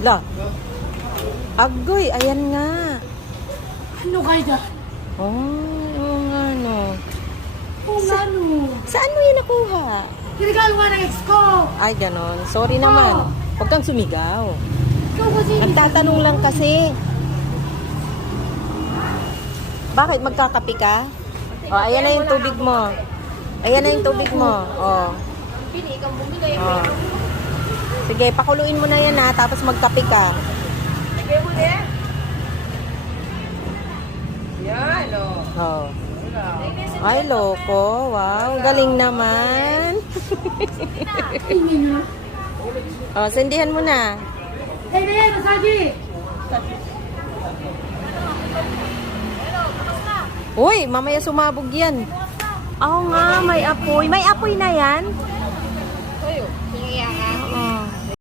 La. Agoy, ayan nga. Ano kayo? Oo nga, no. Kung ano? Saan mo yan nakuha? Tinigalo nga ng ex ko. Ay, ganon. Sorry naman. Huwag kang sumigaw. Ikaw kasi. Nagtatanong lang kasi. Bakit? Magkakapi ka? O, ayan na yung tubig mo. Ayan na yung tubig mo. O. Pili, ikaw bumili. O. Sige, pakuluin mo na yan ha, tapos magkapi ka. Lagay mo na yan. Yan, o. O. Ay, loko. Wow, galing naman. O, sendihan mo na. Hey, Naya, masagi. Uy, mamaya sumabog yan. Oo nga, may apoy. May apoy na yan?